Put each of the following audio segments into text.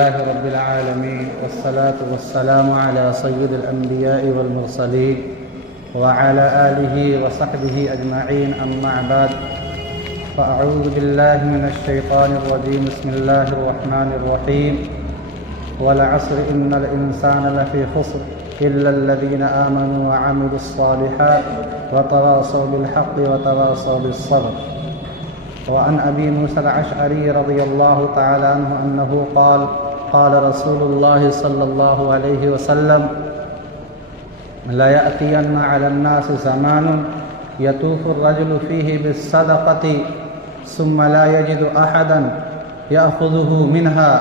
لله رب العالمين والصلاة والسلام على سيد الأنبياء والمرسلين وعلى آله وصحبه أجمعين أما بعد فأعوذ بالله من الشيطان الرجيم بسم الله الرحمن الرحيم والعصر إن الإنسان لفي خسر إلا الذين آمنوا وعملوا الصالحات وتواصوا بالحق وتواصوا بالصبر. وعن أبي موسى الأشعري رضي الله تعالى عنه أنه قال قال رسول الله صلى الله عليه وسلم لا يأتين على الناس زمان يطوف الرجل فيه بالصدقة ثم لا يجد أحدا يأخذه منها.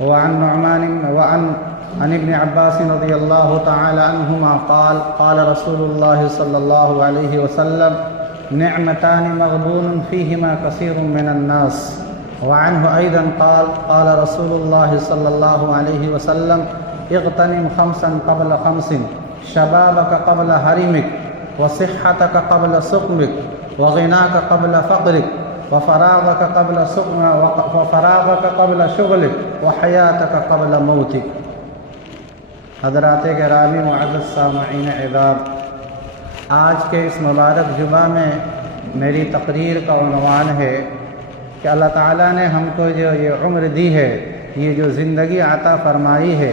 وعن ابن عباس رضي الله تعالى عنهما قال رسول الله صلى الله عليه وسلم نعمتان مغبون فيهما كثير من الناس. وعنه أيضا قال رسول الله صلى الله عليه وسلم اغتنم خمسا قبل خمس شبابك قبل هرمك وصحتك قبل سقمك وغناك قبل فقرك وفراغك قبل شغلك وحياتك قبل موتك. حضرات گرامی معزز سامعین عظام، آج کے اس مبارک جمعہ میں میری تقریر کا عنوان ہے کہ اللہ تعالیٰ نے ہم کو جو یہ عمر دی ہے، یہ جو زندگی عطا فرمائی ہے،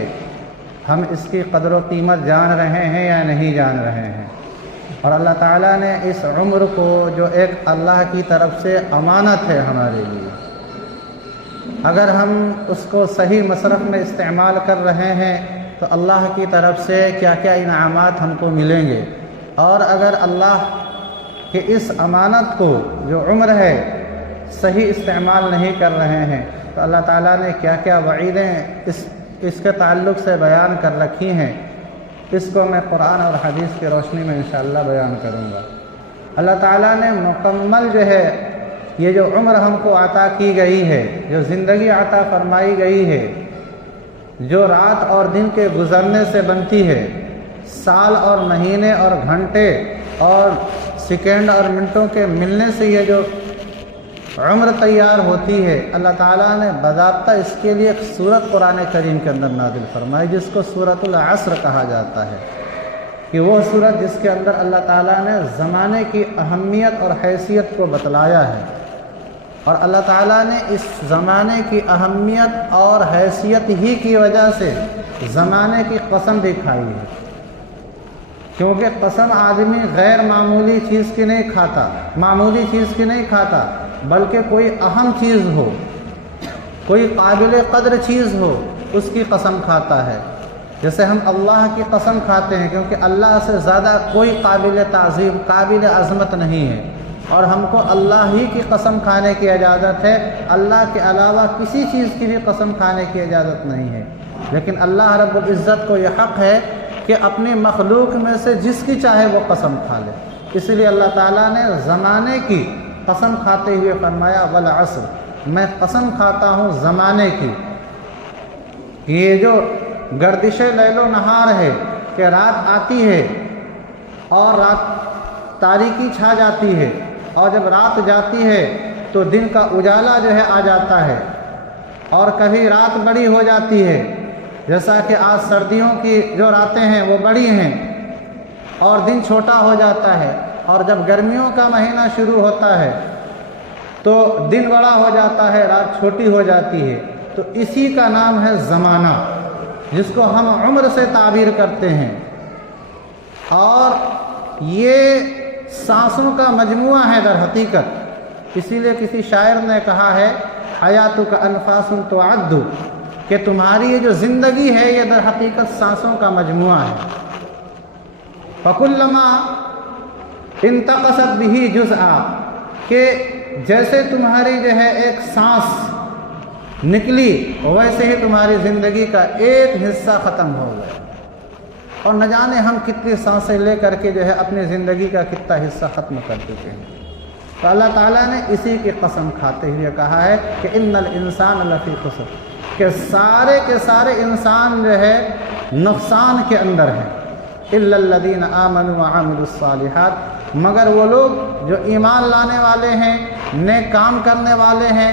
ہم اس کی قدر و قیمت جان رہے ہیں یا نہیں جان رہے ہیں. اور اللہ تعالیٰ نے اس عمر کو جو ایک اللہ کی طرف سے امانت ہے ہمارے لیے، اگر ہم اس کو صحیح مصرف میں استعمال کر رہے ہیں تو اللہ کی طرف سے کیا کیا انعامات ہم کو ملیں گے. اور اگر اللہ کی اس امانت کو جو عمر ہے صحیح استعمال نہیں کر رہے ہیں تو اللہ تعالیٰ نے کیا کیا وعیدیں اس کے تعلق سے بیان کر رکھی ہیں، اس کو میں قرآن اور حدیث کی روشنی میں انشاءاللہ بیان کروں گا. اللہ تعالیٰ نے مکمل جو ہے یہ جو عمر ہم کو عطا کی گئی ہے، جو زندگی عطا فرمائی گئی ہے، جو رات اور دن کے گزرنے سے بنتی ہے، سال اور مہینے اور گھنٹے اور سیکنڈ اور منٹوں کے ملنے سے یہ جو عمر تیار ہوتی ہے، اللہ تعالیٰ نے باضابطہ اس کے لیے ایک سورت قرآن کریم کے اندر نازل فرمائی جس کو سورۃ العصر کہا جاتا ہے، کہ وہ سورت جس کے اندر اللہ تعالیٰ نے زمانے کی اہمیت اور حیثیت کو بتلایا ہے. اور اللہ تعالیٰ نے اس زمانے کی اہمیت اور حیثیت ہی کی وجہ سے زمانے کی قسم بھی کھائی ہے، کیونکہ قسم آدمی غیر معمولی چیز کی نہیں کھاتا، معمولی چیز کی نہیں کھاتا، بلکہ کوئی اہم چیز ہو، کوئی قابل قدر چیز ہو، اس کی قسم کھاتا ہے. جیسے ہم اللہ کی قسم کھاتے ہیں کیونکہ اللہ سے زیادہ کوئی قابل تعظیم، قابل عظمت نہیں ہے، اور ہم کو اللہ ہی کی قسم کھانے کی اجازت ہے، اللہ کے علاوہ کسی چیز کی بھی قسم کھانے کی اجازت نہیں ہے. لیکن اللہ رب العزت کو یہ حق ہے کہ اپنی مخلوق میں سے جس کی چاہے وہ قسم کھا لے. اس لیے اللہ تعالیٰ نے زمانے کی قسم کھاتے ہوئے فرمایا والعصر، میں قسم کھاتا ہوں زمانے کی. یہ جو گردش لیل و نہار ہے کہ رات آتی ہے اور رات تاریکی چھا جاتی ہے، اور جب رات جاتی ہے تو دن کا اجالا جو ہے آ جاتا ہے، اور کبھی رات بڑی ہو جاتی ہے، جیسا کہ آج سردیوں کی جو راتیں ہیں وہ بڑی ہیں اور دن چھوٹا ہو جاتا ہے، اور جب گرمیوں کا مہینہ شروع ہوتا ہے تو دن بڑا ہو جاتا ہے، رات چھوٹی ہو جاتی ہے. تو اسی کا نام ہے زمانہ، جس کو ہم عمر سے تعبیر کرتے ہیں. اور یہ سانسوں کا مجموعہ ہے در حقیقت. اسی لیے کسی شاعر نے کہا ہے حیاتک انفاس تعد، کہ تمہاری یہ جو زندگی ہے یہ در حقیقت سانسوں کا مجموعہ ہے. فکلما انتقصت به جزءا، کہ جیسے تمہاری جو ہے ایک سانس نکلی ویسے ہی تمہاری زندگی کا ایک حصہ ختم ہو گیا. اور نہ جانے ہم کتنی سانسیں لے کر کے جو ہے اپنی زندگی کا کتنا حصہ ختم کر چکے ہیں. تو اللہ تعالیٰ نے اسی کی قسم کھاتے ہوئے کہا ہے کہ ان الانسان لفی خسر، کہ سارے کے سارے انسان جو ہے نقصان کے اندر ہیں. الا الذین آمنوا وعملوا الصالحات، مگر وہ لوگ جو ایمان لانے والے ہیں، نیک کام کرنے والے ہیں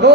2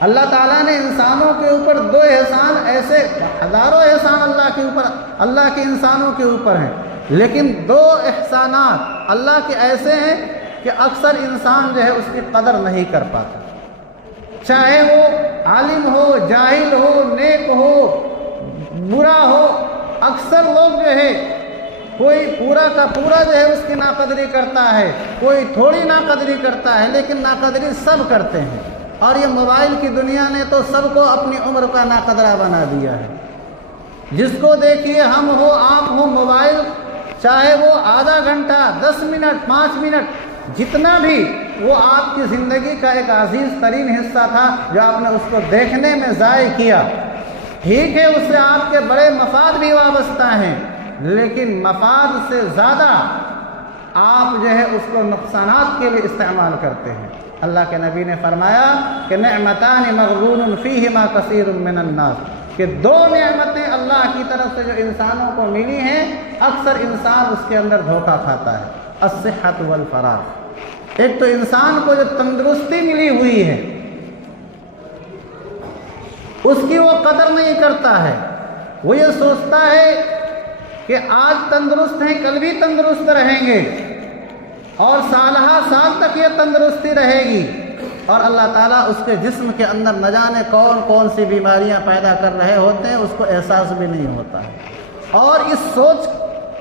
اللہ تعالیٰ نے انسانوں کے اوپر دو احسان، ایسے ہزاروں احسان اللہ کے انسانوں کے اوپر ہیں، لیکن دو احسانات اللہ کے ایسے ہیں کہ اکثر انسان جو ہے اس کی قدر نہیں کر پاتا، چاہے وہ عالم ہو، جاہل ہو، نیک ہو، برا ہو، اکثر لوگ جو ہے کوئی پورا کا پورا جو ہے اس کی ناقدری کرتا ہے، کوئی تھوڑی ناقدری کرتا ہے، لیکن ناقدری سب کرتے ہیں۔ اور یہ موبائل کی دنیا نے تو سب کو اپنی عمر کا ناقدرہ بنا دیا ہے۔ جس کو دیکھیے، ہم ہو آپ ہو، موبائل چاہے وہ آدھا گھنٹہ، 10 منٹ، 5 منٹ، جتنا بھی، وہ آپ کی زندگی کا ایک عزیز ترین حصہ تھا جو آپ نے اس کو دیکھنے میں ضائع کیا۔ ٹھیک ہے، اس سے آپ کے بڑے مفاد بھی وابستہ ہیں، لیکن مفاد سے زیادہ آپ جو ہے اس کو نقصانات کے لیے استعمال کرتے ہیں۔ اللہ کے نبی نے فرمایا کہ نعمتان مغبون فیہما کثیر من الناس، کہ دو نعمتیں اللہ کی طرف سے جو انسانوں کو ملی ہیں، اکثر انسان اس کے اندر دھوکہ کھاتا ہے۔ الصحت والفراغ، ایک تو انسان کو جو تندرستی ملی ہوئی ہے اس کی وہ قدر نہیں کرتا ہے، وہ یہ سوچتا ہے کہ آج تندرست ہیں، کل بھی تندرست رہیں گے، اور سالہ سال تک یہ تندرستی رہے گی، اور اللہ تعالیٰ اس کے جسم کے اندر نہ جانے کون کون سی بیماریاں پیدا کر رہے ہوتے ہیں، اس کو احساس بھی نہیں ہوتا ہے۔ اور اس سوچ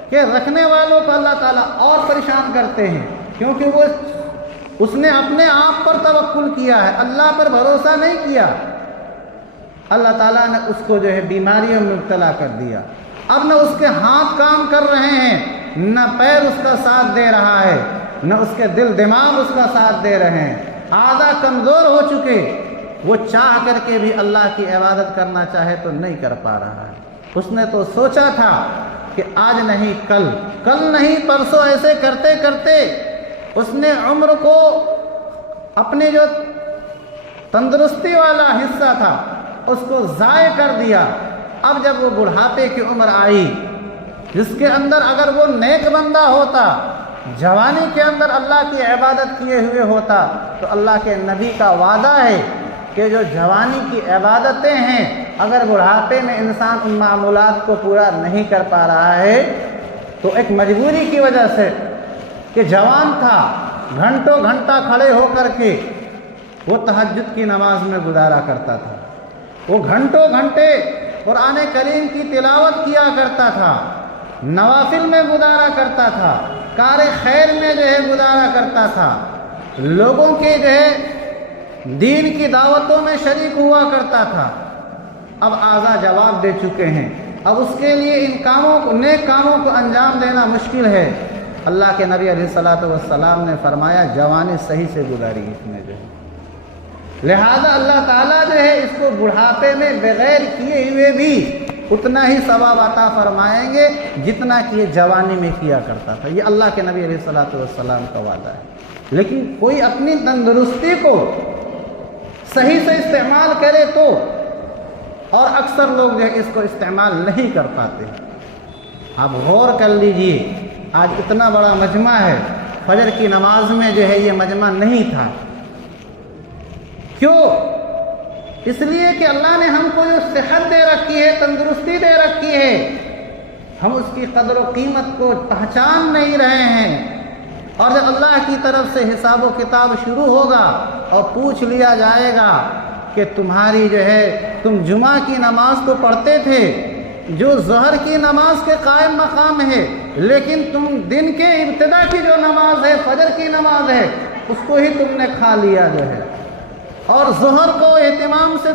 کے رکھنے والوں کو اللہ تعالیٰ اور پریشان کرتے ہیں، کیونکہ اس نے اپنے آپ پر توکل کیا ہے، اللہ پر بھروسہ نہیں کیا۔ اللہ تعالیٰ نے اس کو جو ہے بیماریوں میں مبتلا کر دیا۔ اب نہ اس کے ہاتھ کام کر رہے ہیں، نہ پیر اس کا ساتھ دے رہا ہے، نہ اس کے دل دماغ اس کا ساتھ دے رہے ہیں، آدھا کمزور ہو چکے، وہ چاہ کر کے بھی اللہ کی عبادت کرنا چاہے تو نہیں کر پا رہا ہے۔ اس نے تو سوچا تھا کہ آج نہیں کل نہیں پرسوں، ایسے کرتے کرتے اس نے عمر کو، اپنے جو تندرستی والا حصہ تھا اس کو ضائع کر دیا۔ اب جب وہ بڑھاپے کی عمر آئی، جس کے اندر اگر وہ نیک بندہ ہوتا، جوانی کے اندر اللہ کی عبادت کیے ہوئے ہوتا، تو اللہ کے نبی کا وعدہ ہے کہ جو جوانی کی عبادتیں ہیں، اگر بڑھاپے میں انسان ان معمولات کو پورا نہیں کر پا رہا ہے تو ایک مجبوری کی وجہ سے، کہ جوان تھا، گھنٹوں گھنٹہ کھڑے ہو کر کے وہ تہجد کی نماز میں گزارا کرتا تھا، وہ گھنٹوں گھنٹے قرآن کریم کی تلاوت کیا کرتا تھا، نوافل میں گزارا کرتا تھا، کار خیر میں جو ہے گزارا کرتا تھا، لوگوں کے جو ہے دین کی دعوتوں میں شریک ہوا کرتا تھا۔ اب اعضاء جواب دے چکے ہیں، اب اس کے لیے ان کاموں کو، نیک کاموں کو انجام دینا مشکل ہے۔ اللہ کے نبی علیہ الصلوۃ والسلام نے فرمایا جوانی صحیح سے گزاری اس نے جو ہے، لہذا اللہ تعالیٰ جو ہے اس کو بڑھاپے میں بغیر کیے ہوئے بھی اتنا ہی ثواب عطا فرمائیں گے جتنا کہ یہ جوانی میں کیا کرتا تھا۔ یہ اللہ کے نبی علیہ الصلوۃ والسلام کا وعدہ ہے۔ لیکن کوئی اپنی تندرستی کو صحیح سے استعمال کرے تو، اور اکثر لوگ جو ہے اس کو استعمال نہیں کر پاتے۔ آپ غور کر لیجئے، آج اتنا بڑا مجمع ہے، فجر کی نماز میں جو ہے یہ مجمع نہیں تھا، کیوں؟ اس لیے کہ اللہ نے ہم کو جو صحت دے رکھی ہے، تندرستی دے رکھی ہے، ہم اس کی قدر و قیمت کو پہچان نہیں رہے ہیں۔ اور جب اللہ کی طرف سے حساب و کتاب شروع ہوگا اور پوچھ لیا جائے گا کہ تمہاری جو ہے، تم جمعہ کی نماز تو پڑھتے تھے، جو ظہر کی نماز کے قائم مقام ہے، لیکن تم دن کے ابتدا کی جو نماز ہے، فجر کی نماز ہے، اس کو ہی تم نے کھا لیا جو ہے، اور ظہر کو اہتمام سے،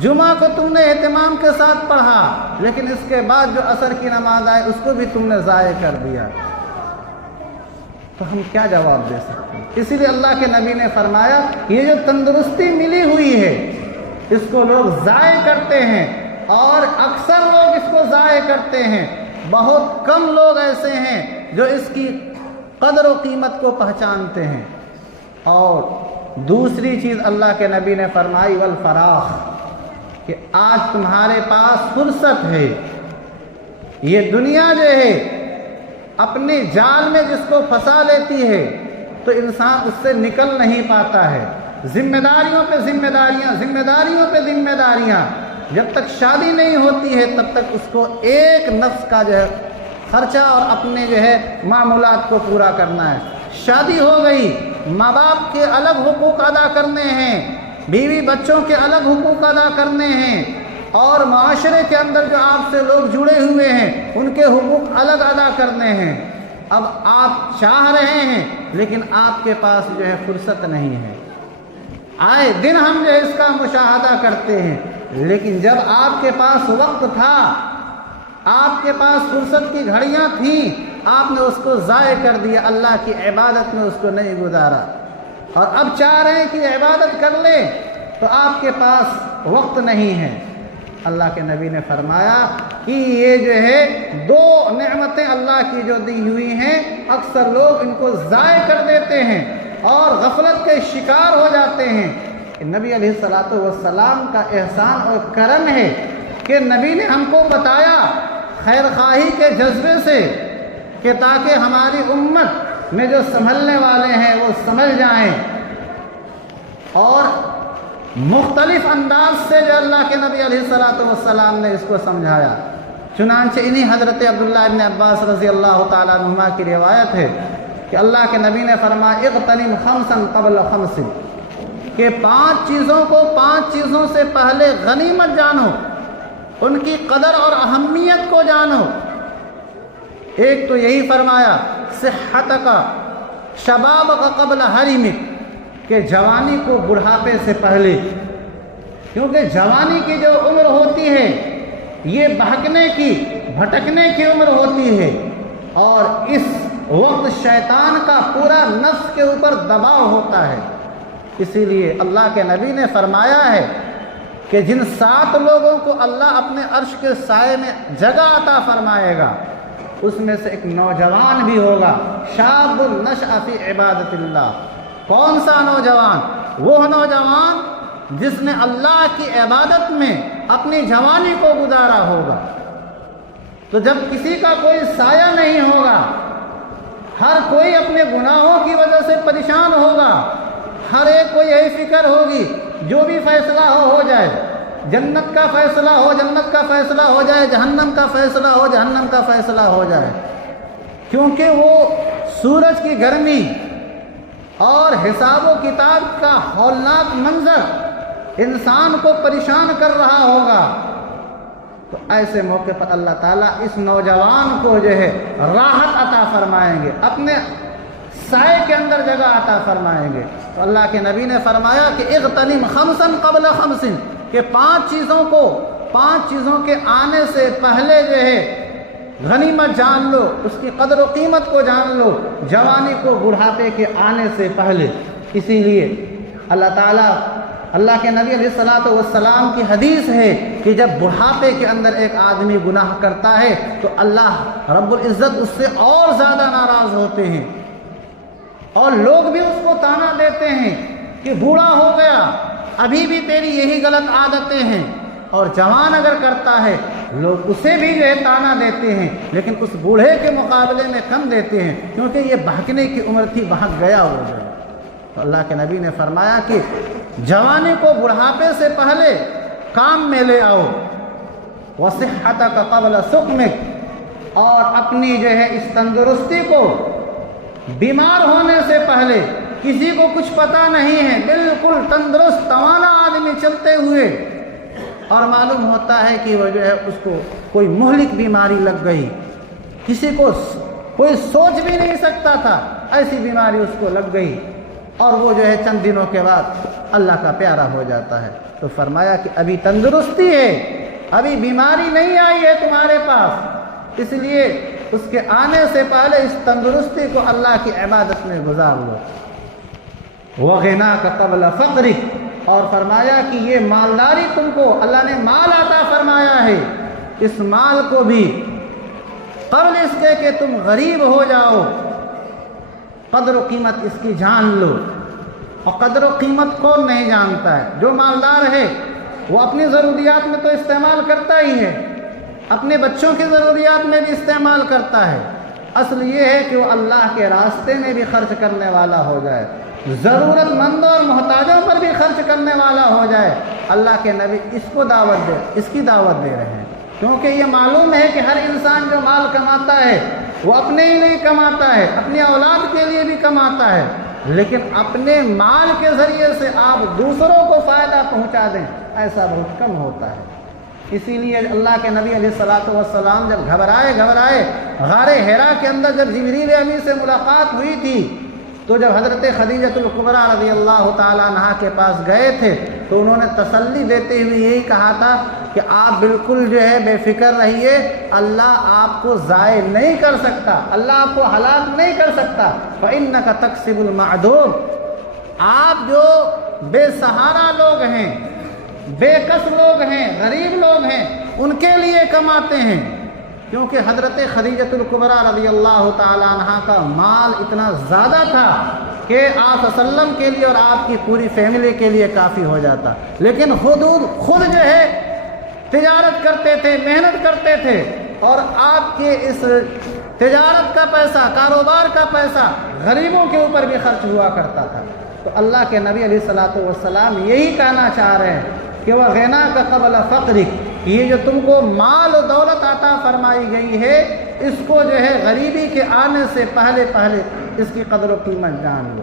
جمعہ کو تم نے اہتمام کے ساتھ پڑھا، لیکن اس کے بعد جو عصر کی نماز آئے اس کو بھی تم نے ضائع کر دیا، تو ہم کیا جواب دے سکتے ہیں؟ اسی لیے اللہ کے نبی نے فرمایا یہ جو تندرستی ملی ہوئی ہے اس کو لوگ ضائع کرتے ہیں، اور اکثر لوگ اس کو ضائع کرتے ہیں، بہت کم لوگ ایسے ہیں جو اس کی قدر و قیمت کو پہچانتے ہیں۔ اور دوسری چیز اللہ کے نبی نے فرمائی والفراغ، کہ آج تمہارے پاس فرصت ہے، یہ دنیا جو ہے اپنے جال میں جس کو پھنسا لیتی ہے تو انسان اس سے نکل نہیں پاتا ہے، ذمہ داریوں پہ ذمہ داریاں، ذمہ داریوں پہ ذمہ داریاں. جب تک شادی نہیں ہوتی ہے تب تک اس کو ایک نفس کا جو ہے خرچہ اور اپنے جو ہے معمولات کو پورا کرنا ہے. شادی ہو گئی، ماں باپ کے الگ حقوق ادا کرنے ہیں، بیوی بچوں کے الگ حقوق ادا کرنے ہیں، اور معاشرے کے اندر جو آپ سے لوگ جڑے ہوئے ہیں ان کے حقوق الگ ادا کرنے ہیں. اب آپ چاہ رہے ہیں لیکن آپ کے پاس جو ہے فرصت نہیں ہے. آئے دن ہم جو ہے اس کا مشاہدہ کرتے ہیں، لیکن جب آپ کے پاس وقت تھا، آپ کے پاس فرصت کی گھڑیاں تھیں، آپ نے اس کو ضائع کر دیا، اللہ کی عبادت میں اس کو نہیں گزارا. اور اب چاہ رہے ہیں کہ عبادت کر لیں تو آپ کے پاس وقت نہیں ہے. اللہ کے نبی نے فرمایا کہ یہ جو ہے دو نعمتیں اللہ کی جو دی ہوئی ہیں، اکثر لوگ ان کو ضائع کر دیتے ہیں اور غفلت کے شکار ہو جاتے ہیں. نبی علیہ الصلوۃ والسلام کا احسان اور کرم ہے کہ نبی نے ہم کو بتایا خیر خواہی کے جذبے سے کہ تاکہ ہماری امت میں جو سنبھلنے والے ہیں وہ سمجھ جائیں، اور مختلف انداز سے جو اللہ کے نبی علیہ الصلوۃ والسلام نے اس کو سمجھایا. چنانچہ انہی حضرت عبداللہ ابن عباس رضی اللہ تعالیٰ عنہما کی روایت ہے کہ اللہ کے نبی نے فرمایا اغتنم خمسا قبل خمس، کہ 5 چیزوں کو 5 چیزوں سے پہلے غنیمت جانو، ان کی قدر اور اہمیت کو جانو. ایک تو یہی فرمایا صحتک شبابک قبل حرمک، کہ جوانی کو بڑھاپے سے پہلے، کیونکہ جوانی کی جو عمر ہوتی ہے یہ بہکنے کی بھٹکنے کی عمر ہوتی ہے، اور اس وقت شیطان کا پورا نفس کے اوپر دباؤ ہوتا ہے. اسی لیے اللہ کے نبی نے فرمایا ہے کہ جن 7 لوگوں کو اللہ اپنے عرش کے سائے میں جگہ عطا فرمائے گا اس میں سے ایک نوجوان بھی ہوگا، شاب نشأ فی عبادت اللہ. کون سا نوجوان؟ وہ نوجوان جس نے اللہ کی عبادت میں اپنی جوانی کو گزارا ہوگا. تو جب کسی کا کوئی سایہ نہیں ہوگا، ہر کوئی اپنے گناہوں کی وجہ سے پریشان ہوگا، ہر ایک کو یہی فکر ہوگی جو بھی فیصلہ ہو جائے، جنت کا فیصلہ ہو جنت کا فیصلہ ہو جائے، جہنم کا فیصلہ ہو جہنم کا فیصلہ ہو جائے. کیونکہ وہ سورج کی گرمی اور حساب و کتاب کا ہولناک منظر انسان کو پریشان کر رہا ہوگا. تو ایسے موقع پر اللہ تعالیٰ اس نوجوان کو جو ہے راحت عطا فرمائیں گے، اپنے سائے کے اندر جگہ عطا فرمائیں گے. تو اللہ کے نبی نے فرمایا کہ اغتنم خمسا قبل خمس، کہ 5 چیزوں کے آنے سے پہلے جو ہے غنیمت جان لو، اس کی قدر و قیمت کو جان لو، جوانی کو بڑھاپے کے آنے سے پہلے. اسی لیے اللہ تعالیٰ، اللہ کے نبی علیہ الصلوۃ والسلام کی حدیث ہے کہ جب بڑھاپے کے اندر ایک آدمی گناہ کرتا ہے تو اللہ رب العزت اس سے اور زیادہ ناراض ہوتے ہیں، اور لوگ بھی اس کو طعنہ دیتے ہیں کہ بوڑھا ہو گیا، ابھی بھی تیری یہی غلط عادتیں ہیں. اور جوان اگر کرتا ہے لوگ اسے بھی جو ہے طعنہ دیتے ہیں، لیکن اس بوڑھے کے مقابلے میں کم دیتے ہیں، کیونکہ یہ بہکنے کی عمر تھی، بہک گیا وہ جو ہے. تو اللہ کے نبی نے فرمایا کہ جوانی کو بڑھاپے سے پہلے کام میں لے آؤ، وصحتک قبل سقمک، اور اپنی جو ہے اس تندرستی کو بیمار ہونے سے پہلے. کسی کو کچھ پتہ نہیں ہے، بالکل تندرست توانا آدمی چلتے ہوئے، اور معلوم ہوتا ہے کہ وہ جو ہے اس کو کوئی مہلک بیماری لگ گئی، کسی کو کوئی سوچ بھی نہیں سکتا تھا، ایسی بیماری اس کو لگ گئی، اور وہ جو ہے چند دنوں کے بعد اللہ کا پیارا ہو جاتا ہے. تو فرمایا کہ ابھی تندرستی ہے، ابھی بیماری نہیں آئی ہے تمہارے پاس، اس لیے اس کے آنے سے پہلے اس تندرستی کو اللہ کی عبادت میں گزار لو. وغناک قبل فقرک، اور فرمایا کہ یہ مالداری تم کو اللہ نے مال عطا فرمایا ہے، اس مال کو بھی قبل اس کے کہ تم غریب ہو جاؤ قدر و قیمت اس کی جان لو. اور قدر و قیمت کون نہیں جانتا ہے؟ جو مالدار ہے وہ اپنی ضروریات میں تو استعمال کرتا ہی ہے، اپنے بچوں کی ضروریات میں بھی استعمال کرتا ہے. اصل یہ ہے کہ وہ اللہ کے راستے میں بھی خرچ کرنے والا ہو جائے. ضرورت مندوں اور محتاجوں پر بھی خرچ کرنے والا ہو جائے، اللہ کے نبی اس کی دعوت دے رہے ہیں، کیونکہ یہ معلوم ہے کہ ہر انسان جو مال کماتا ہے وہ اپنے ہی نہیں کماتا ہے، اپنی اولاد کے لیے بھی کماتا ہے، لیکن اپنے مال کے ذریعے سے آپ دوسروں کو فائدہ پہنچا دیں ایسا بہت کم ہوتا ہے۔ اسی لیے اللہ کے نبی علیہ الصلوۃ والسلام جب گھبرائے غار حرا کے اندر جب جبریل امین سے ملاقات ہوئی تھی، تو جب حضرت خدیجۃ الکبریٰ رضی اللہ تعالیٰ عنہا کے پاس گئے تھے تو انہوں نے تسلی دیتے ہوئے یہی کہا تھا کہ آپ بالکل جو ہے بے فکر رہیے، اللہ آپ کو ضائع نہیں کر سکتا، اللہ آپ کو ہلاک نہیں کر سکتا، فإنک تکسب المعدوم، آپ جو بے سہارا لوگ ہیں، بے کس لوگ ہیں، غریب لوگ ہیں، ان کے لیے کماتے ہیں، کیونکہ حضرت خدیجۃ الکبریٰ رضی اللہ تعالیٰ عنہا کا مال اتنا زیادہ تھا کہ آپ صلی اللہ علیہ وسلم کے لیے اور آپ کی پوری فیملی کے لیے کافی ہو جاتا، لیکن خود جو ہے تجارت کرتے تھے، محنت کرتے تھے، اور آپ کے اس تجارت کا پیسہ، کاروبار کا پیسہ غریبوں کے اوپر بھی خرچ ہوا کرتا تھا۔ تو اللہ کے نبی علیہ الصلوۃ والسلام یہی کہنا چاہ رہے ہیں کہ وہ غنا کا قبل فقرک، یہ جو تم کو مال و دولت عطا فرمائی گئی ہے، اس کو جو ہے غریبی کے آنے سے پہلے اس کی قدر و قیمت جان لو۔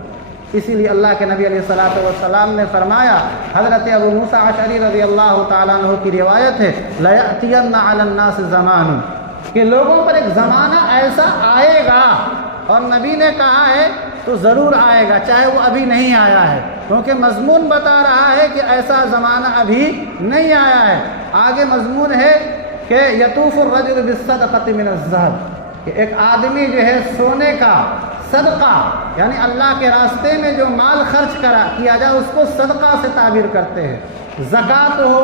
اسی لیے اللہ کے نبی علیہ الصلوۃ والسلام نے فرمایا، حضرت ابو موسیٰ اشعری رضی اللہ تعالیٰ عنہ کی روایت ہے، لَيَأْتِيَنَّ عَلَى النَّاسِ زَمَانٌ، کہ لوگوں پر ایک زمانہ ایسا آئے گا، اور نبی نے کہا ہے تو ضرور آئے گا، چاہے وہ ابھی نہیں آیا ہے، کیونکہ مضمون بتا رہا ہے کہ ایسا زمانہ ابھی نہیں آیا ہے۔ آگے مضمون ہے کہ یطوف الرجل بالصدقۃ من الذهب، کہ ایک آدمی جو ہے سونے کا صدقہ، یعنی اللہ کے راستے میں جو مال خرچ کیا جائے اس کو صدقہ سے تعبیر کرتے ہیں، زکوٰۃ ہو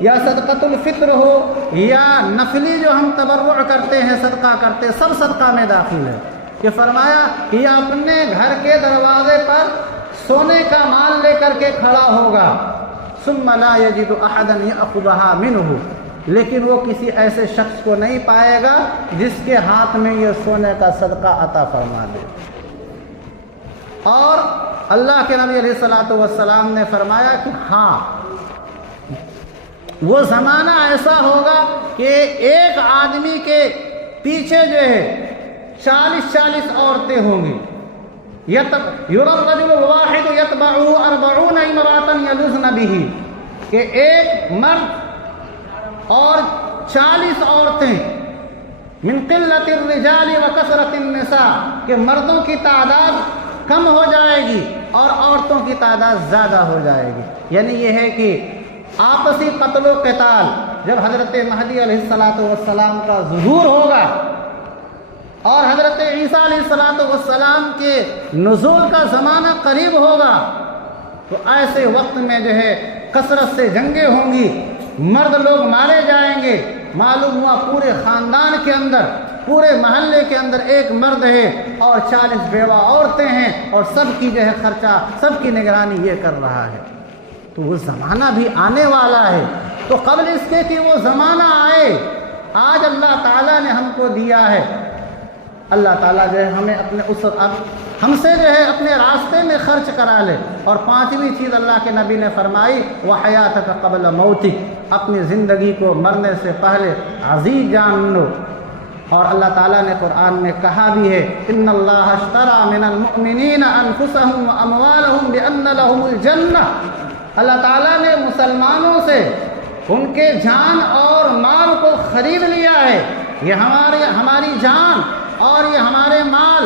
یا صدقۃ الفطر ہو یا نفلی جو ہم تبرع کرتے ہیں، صدقہ کرتے ہیں، سب صدقہ میں داخل ہے۔ کہ فرمایا کہ یہ اپنے گھر کے دروازے پر سونے کا مال لے کر کے کھڑا ہوگا، ثم لا یجد احدا یأخذها منه، لیکن وہ کسی ایسے شخص کو نہیں پائے گا جس کے ہاتھ میں یہ سونے کا صدقہ عطا فرما دے۔ اور اللہ کے نبی علیہ الصلوۃ والسلام نے فرمایا کہ ہاں، وہ زمانہ ایسا ہوگا کہ ایک آدمی کے پیچھے جو ہے 40 عورتیں ہوں گی، یری الرجل الواحد یتبعہ 40 امرأة یلذن بہ، کہ ایک مرد اور 40 عورتیں، من قلت الرجال وکثرت النساء، کہ مردوں کی تعداد کم ہو جائے گی اور عورتوں کی تعداد زیادہ ہو جائے گی۔ یعنی یہ ہے کہ آپسی قتل و قتال جب حضرت مہدی علیہ الصلوۃ والسلام کا ظہور ہوگا اور حضرت عیسیٰ علیہ الصلوۃ والسلام کے نزول کا زمانہ قریب ہوگا، تو ایسے وقت میں جو ہے کثرت سے جنگیں ہوں گی، مرد لوگ مارے جائیں گے، معلوم ہوا پورے خاندان کے اندر، پورے محلے کے اندر ایک مرد ہے اور 40 بیوہ عورتیں ہیں، اور سب کی جو ہے خرچہ، سب کی نگرانی یہ کر رہا ہے۔ تو وہ زمانہ بھی آنے والا ہے، تو قبل اس کے کہ وہ زمانہ آئے، آج اللہ تعالیٰ نے ہم کو دیا ہے، اللہ تعالیٰ جو ہے ہمیں ہم سے جو ہے اپنے راستے میں خرچ کرا لے۔ اور 5ویں چیز اللہ کے نبی نے فرمائی، وحیاتک قبل موتک، اپنی زندگی کو مرنے سے پہلے عزیز جان لو۔ اور اللہ تعالیٰ نے قرآن میں کہا بھی ہے، ان اللہ اشتری من المؤمنین انفسهم واموالهم بان لهم الجنہ، اللہ تعالیٰ نے مسلمانوں سے ان کے جان اور مال کو خرید لیا ہے۔ یہ ہماری جان اور یہ ہمارے مال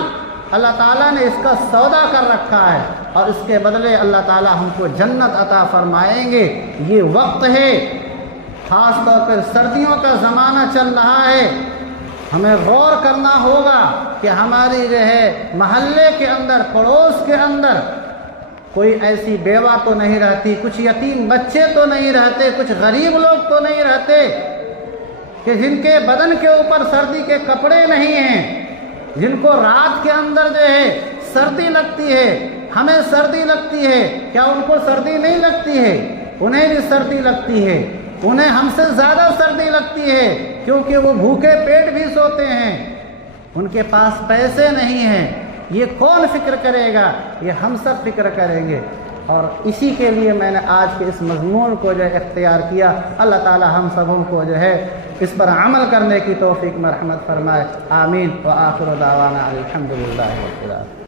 اللہ تعالیٰ نے اس کا سودا کر رکھا ہے، اور اس کے بدلے اللہ تعالیٰ ہم کو جنت عطا فرمائیں گے۔ یہ وقت ہے، خاص طور پر سردیوں کا زمانہ چل رہا ہے، ہمیں غور کرنا ہوگا کہ ہماری جو ہے محلے کے اندر، پڑوس کے اندر کوئی ایسی بیوہ تو نہیں رہتی، کچھ یتیم بچے تو نہیں رہتے، کچھ غریب لوگ تو نہیں رہتے کہ جن کے بدن کے اوپر سردی کے کپڑے نہیں ہیں، جن کو رات کے اندر جو ہے سردی لگتی ہے، ہمیں سردی لگتی ہے، کیا ان کو سردی نہیں لگتی ہے؟ انہیں بھی سردی لگتی ہے، انہیں ہم سے زیادہ سردی لگتی ہے، کیونکہ وہ بھوکے پیٹ بھی سوتے ہیں، ان کے پاس پیسے نہیں ہیں، یہ کون فکر کرے گا؟ یہ ہم سب فکر کریں گے، اور اسی کے لیے میں نے آج کے اس مضمون کو جو ہے اختیار کیا۔ اللہ تعالی ہم سبوں کو جو ہے اس پر عمل کرنے کی توفیق مرحمت فرمائے، آمین۔ وآخر دعوانا الحمدللہ رب العالمین۔